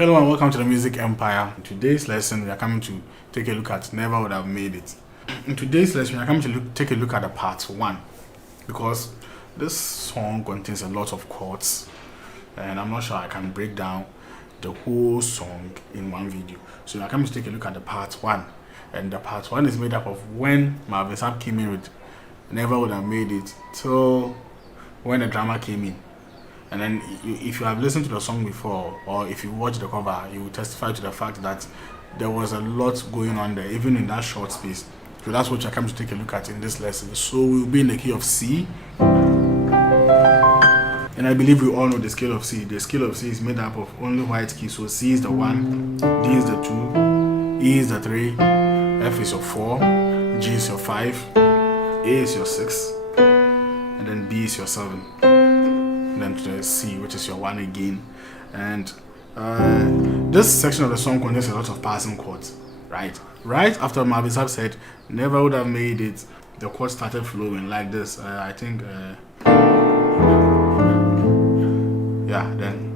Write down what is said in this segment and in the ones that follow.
Hello and welcome to the Music Empire. In today's lesson, we are coming to take a look at Never Would Have Made It. In today's lesson, we are coming to take a look at the part 1 because this song contains a lot of chords and I'm not sure I can break down the whole song in one video. So we are coming to take a look at the part 1, and the part 1 is made up of when Marvin Sapp came in with Never Would Have Made It till when the drama came in. And then if you have listened to the song before, or if you watch the cover, you will testify to the fact that there was a lot going on there, even in that short space. So that's what you're coming to take a look at in this lesson. So we'll be in the key of C. And I believe we all know the scale of C. The scale of C is made up of only white keys. So C is the 1, D is the 2, E is the 3, F is your 4, G is your 5, A is your 6, and then B is your 7. Then to the C, which is your 1 again. And this section of the song contains a lot of passing chords, right after Marvin Sapp said Never Would Have Made It, the chords started flowing like this. I think yeah, then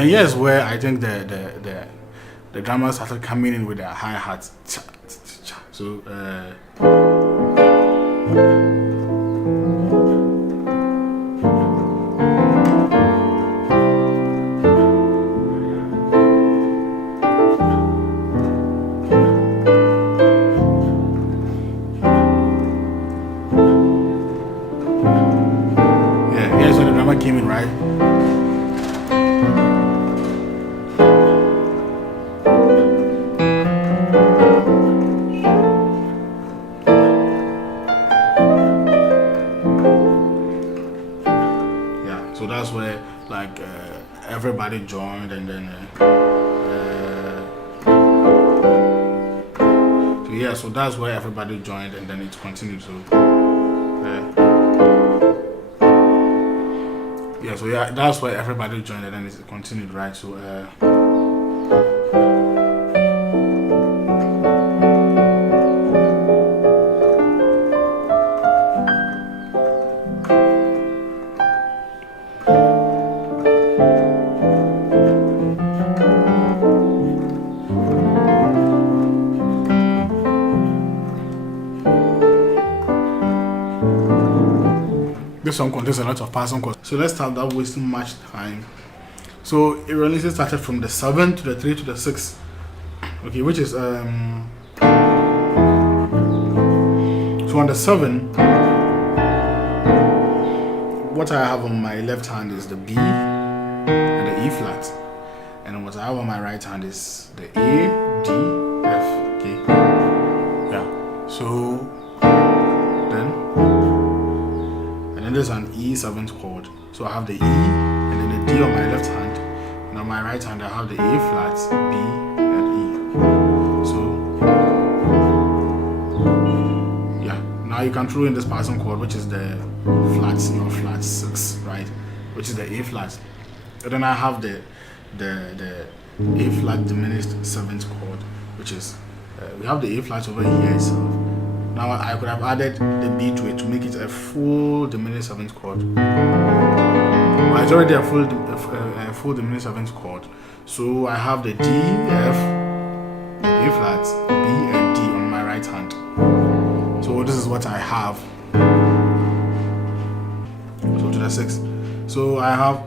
here's where I think the drama started coming in with their hi-hats. So yeah, here's where the drama came in, right? So that's where like everybody joined, and then so yeah, so that's where everybody joined, and then it continued. So yeah, so yeah, that's where everybody joined, and then it continued, right? So this song contains a lot of passing chords. So let's start without wasting much time. So it really started from the 7 to the 3 to the 6. Okay, which is so on the 7, what I have on my left hand is the B and the E flat, and what I have on my right hand is the A, D, F. Okay, yeah. So and there's an E 7th chord. So I have the E and then the D on my left hand, and on my right hand I have the A flat, B, and E. So yeah, now you can throw in this passing chord, which is the flat C or flat 6, right? Which is the A flat. And then I have the A flat diminished 7th chord, which is we have the A flat over here itself. Now I could have added the B to it to make it a full diminished 7th chord. But it's already a full diminished 7th chord. So I have the D, F, A flat, B, and D on my right hand. So this is what I have. So to the 6. So I have,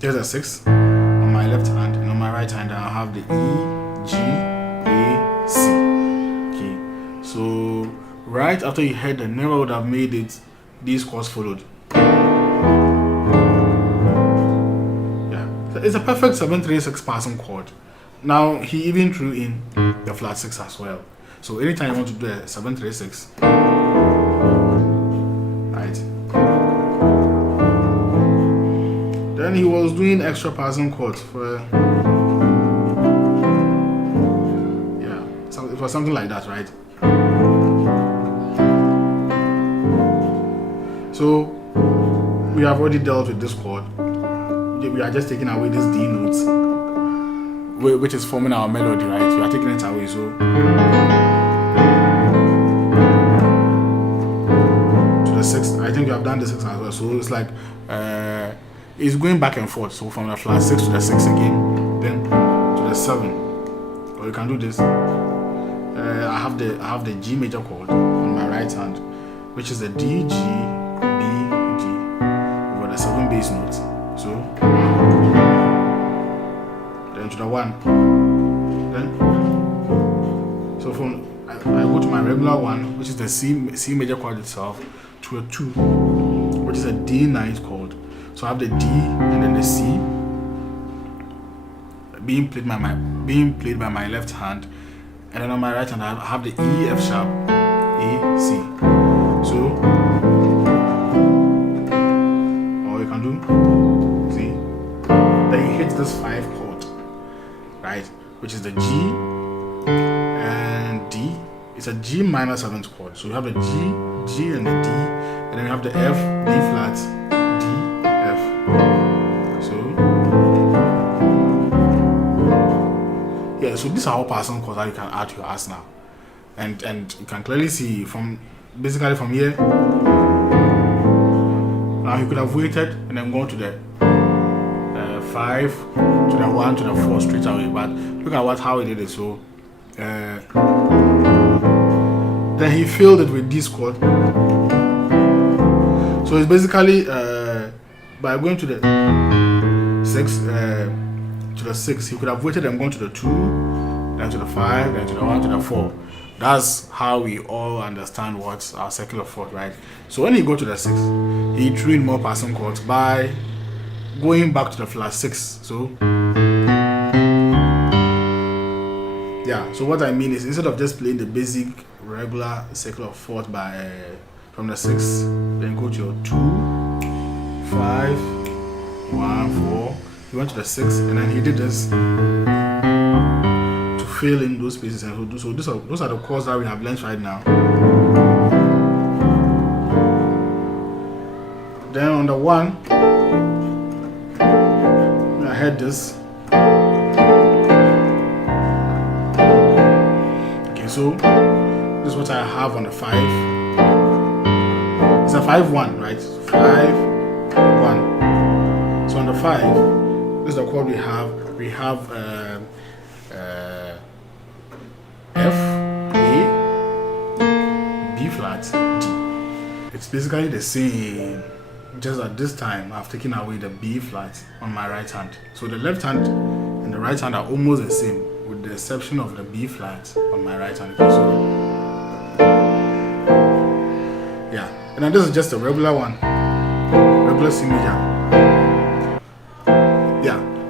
here's a 6 on my left hand, and on my right hand I have the E, G, A, C. Okay. So right after you heard the Never Would Have Made It, these chords followed. Yeah, it's a perfect 7-3-6 passing chord. Now he even threw in the flat 6 as well. So anytime you want to do a 7-3-6, right? Then he was doing extra passing chords for it was something like that, right? So we have already dealt with this chord. We are just taking away this D notes, which is forming our melody, right? We are taking it away. So to the sixth, I think we have done the sixth as well. So it's like it's going back and forth. So from the flat 6 to the 6 again, then to the 7. Or you can do this. I have the G major chord on my right hand, which is the D, G, B, G over the 7 bass notes. So then to the 1. Then so from I go to my regular 1, which is the C major chord itself, to a 2, which is a D ninth chord. So I have the D and then the C being played by my left hand, and then on my right hand I have the E, F sharp, A, C. So, or you can do, see, then you hit this 5 chord, right, which is the G and D. It's a G minor 7th chord. So you have the G and the D, and then you have the F, D flat, D, F. So yeah, so these are all passing chords that you can add to your arsenal, and you can clearly see basically from here. Now you could have waited and then gone to the 5 to the 1 to the 4 straight away, but look at how he did it. So then he filled it with this chord. So it's basically by going to the 6, he could have waited and gone to the 2, then to the 5, then to the 1, to the 4. That's how we all understand what's our circle of 4, right? So when he go to the 6, he threw in more passing chords by going back to the flat 6. So yeah, so what I mean is, instead of just playing the basic regular circle of 4 by from the 6, then go to your 2, 5, 1, 4. He went to the 6, and then he did this to fill in those spaces. And so those are the chords that we have learned right now. Then on the 1, I heard this. Okay, so this is what I have on the 5. It's a 5-1, right? 5-1. So on the 5, this is the chord we have. We have F, A, B flat, D. It's basically the same, just at this time I've taken away the B flat on my right hand. So the left hand and the right hand are almost the same, with the exception of the B flat on my right hand. So yeah, and then this is just a regular one, regular C major.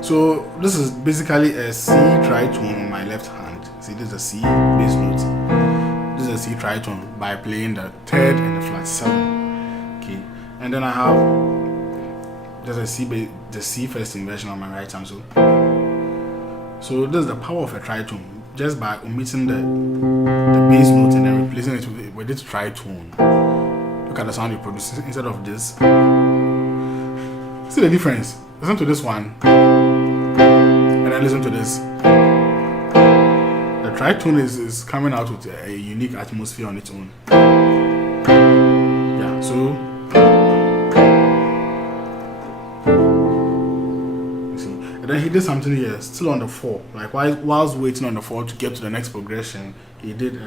So this is basically a C tritone on my left hand. See, this is a C bass note. This is a C tritone by playing the 3rd and the flat 7. Okay, and then I have just the C first inversion on my right hand. So this is the power of a tritone, just by omitting the bass note and then replacing it with this tritone. Look at the sound it produces instead of this. See the difference? Listen to this one. And then listen to this. The tritone is coming out with a unique atmosphere on its own. Yeah, so you see. And then he did something here, still on the 4. Like whilst waiting on the 4 to get to the next progression, he did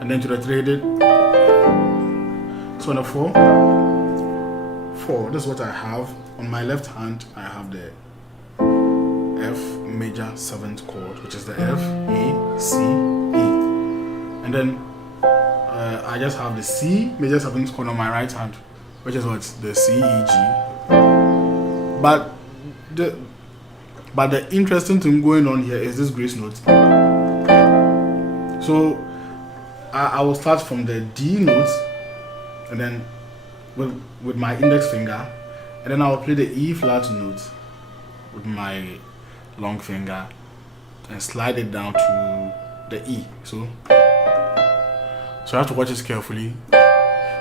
and then to the 3 he did. So on the 4, this is what I have. On my left hand, I have the F major 7th chord, which is the F, A, C, E. And then I just have the C major 7th chord on my right hand, which is what? The C, E, G. But the interesting thing going on here is this grace note. So I will start from the D note, and then with my index finger, and then I will play the E flat note with my long finger, and slide it down to the E. So you have to watch this carefully.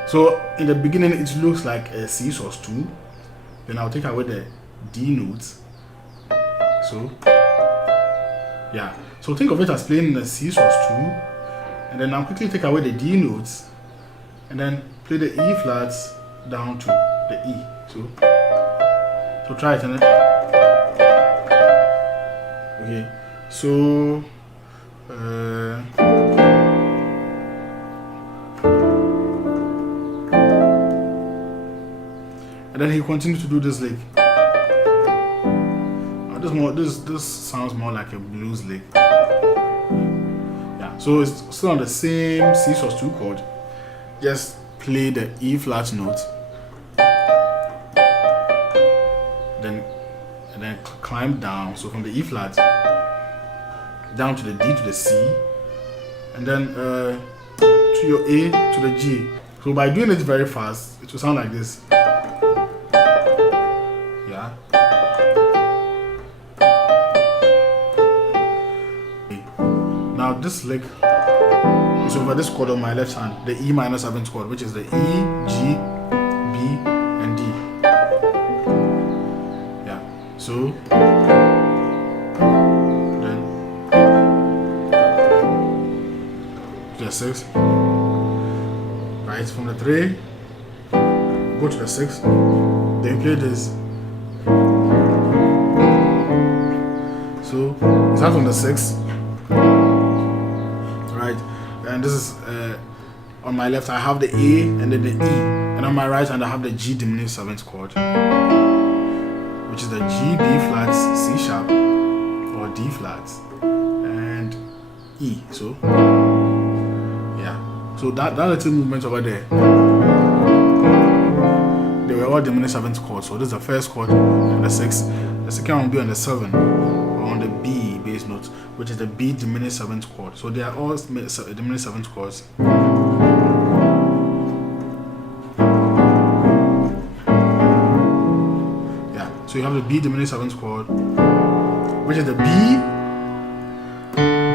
So in the beginning it looks like a C sus2. Then I'll take away the D notes. So yeah. So think of it as playing the C sus2, and then I'll quickly take away the D notes, and then play the E flats down to the E. So try it, innit? Okay. So and then he continued to do this lick. This sounds more like a blues lick. Yeah, so it's still on the same C sus2 chord. Just play the E flat note, and then climb down. So from the E flat down to the D to the C, and then to your A to the G. So by doing it very fast, it will sound like this. Yeah. Now this lick is over this chord on my left hand, the E minor 7th chord, which is the E, G, B, and D. Yeah. So then to the 6. Right, from the 3, go to the 6, then play this. So start from the 6. Right, and this is on my left I have the A and then the E, and on my right hand I have the G diminished 7th chord, which is the G, B flats, C sharp, or D flats, and E. So yeah, so that little movement over there, they were all diminished 7th chords. So this is the first chord on the 6, the second one will be on the 7, or on the B bass note, which is the B diminished 7th chord. So they are all diminished 7th chords. Yeah, so you have the B diminished 7th chord, which is the B,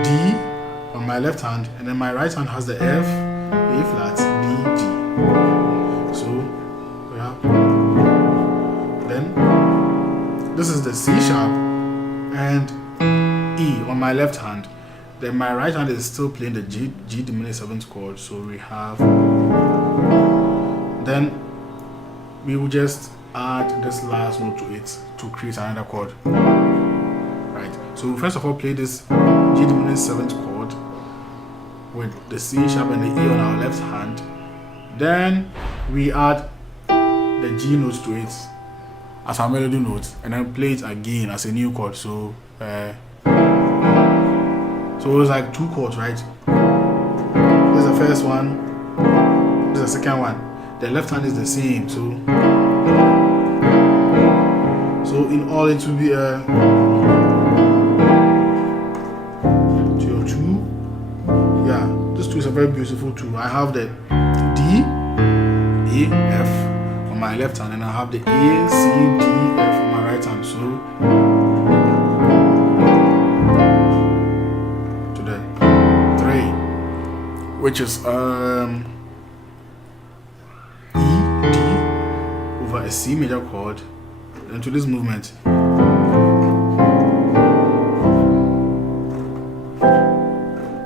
D on my left hand, and then my right hand has the F, A flat, B, G. So yeah, then this is the C sharp and E on my left hand. Then my right hand is still playing the G diminished 7th chord. So we have, then we will just add this last note to it to create another chord. Right. So first of all, play this G diminished 7th chord with the C sharp and the E on our left hand. Then we add the G notes to it as our melody notes, and then play it again as a new chord. So so it's like 2 chords, right? This is the first one, this is the second one. The left hand is the same, so in all it will be to your 2. Yeah, this 2 is a very beautiful 2. I have the D, A, F on my left hand, and I have the A, C, D, F on my right hand. So to the 3, which is E, D over a C major chord, and to this movement.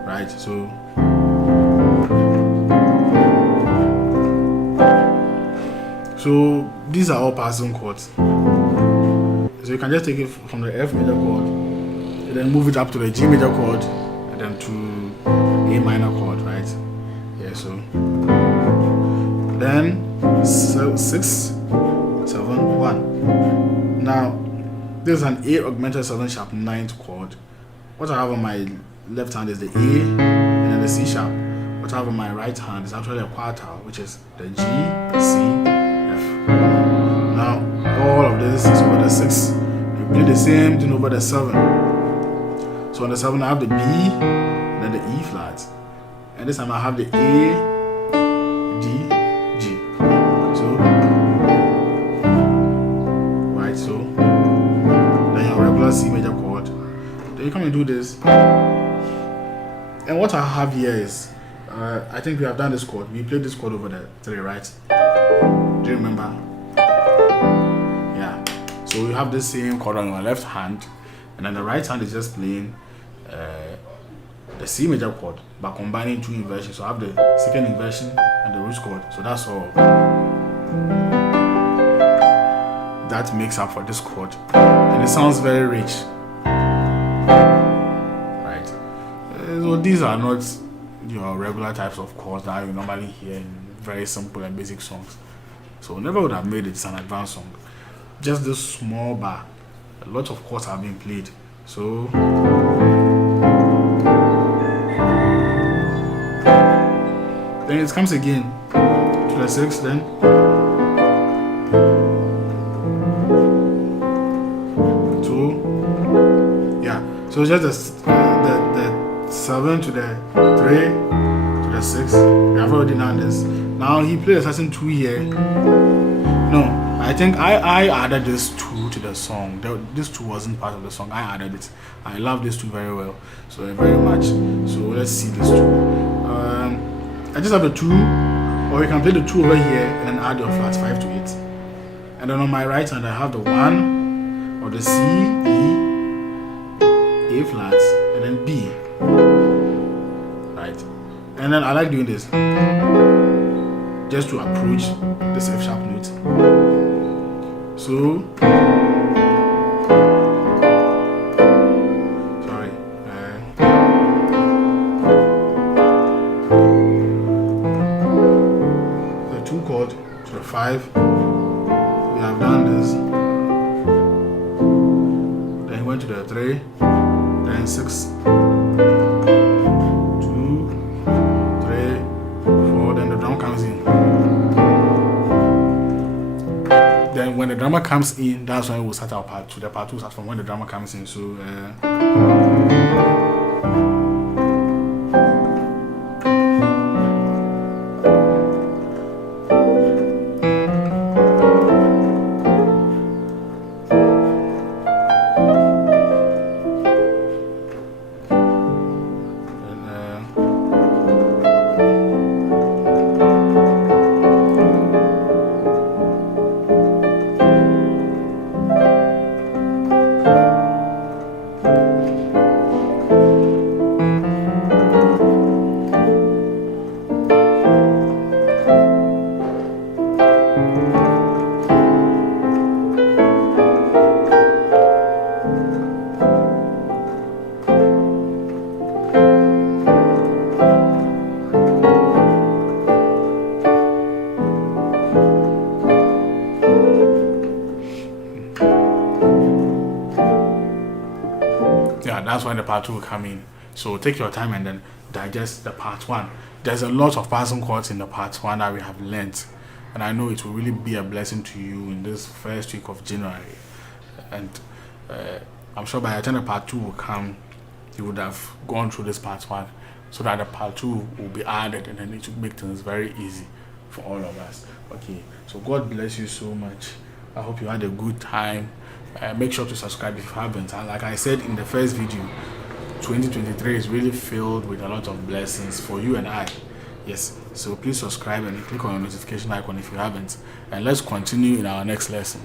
Right, so these are all passing chords. So you can just take it from the F major chord and then move it up to the G major chord and then to A minor chord, right? Yeah, so then 6, 7, 1. Now this is an A augmented 7 sharp 9th chord. What I have on my left hand is the A and then the C sharp. What I have on my right hand is actually a quartal, which is the G, C, F. Now all of this is over the 6. You play the same thing over the 7. So on the 7 I have the B and then the E flat, and this time I have the A, D, G. So right, so then your regular C major chord. Then you come and do this. And what I have here is, I think we have done this chord. We played this chord over the 3, right? Do you remember? Yeah. So you have the same chord on your left hand, and then the right hand is just playing the C major chord, but combining 2 inversions. So I have the second inversion and the root chord. So that's all. That makes up for this chord, and it sounds very rich. Right. So these are not your regular types of chords that you normally hear in very simple and basic songs. So never would have made it. It's an advanced song. Just this small bar. A lot of chords have been played. So then it comes again to the 6, then so just the 7 to the 3 to the 6. We have already done this. Now he played a certain 2 here. No, I think I added this 2 to the song. This 2 wasn't part of the song. I added it. I love this 2 very well. So very much. So let's see this 2. I just have the 2, or you can play the 2 over here and then add your flats 5 to it. And then on my right hand I have the 1 or the C, E, A flats, and then B. Right. And then I like doing this just to approach this F sharp note. So sorry. The 2 chord to the 5. We have done this. Then went to the 3. Then 6, 2, 3, 4. Then the drum comes in. Then when the drummer comes in, that's when we'll start our part 2. The part 2 starts from when the drummer comes in. So that's when the part 2 will come in. So take your time and then digest the part 1. There's a lot of passing chords in the part 1 that we have learnt, and I know it will really be a blessing to you in this first week of January. And I'm sure by the time the part 2 will come, you would have gone through this part 1, so that the part 2 will be added, and then it will make things very easy for all of us. Okay, so God bless you so much. I hope you had a good time. Make sure to subscribe if you haven't. And like I said in the first video, 2023 is really filled with a lot of blessings for you and I. Yes, so please subscribe and click on the notification icon if you haven't. And let's continue in our next lesson.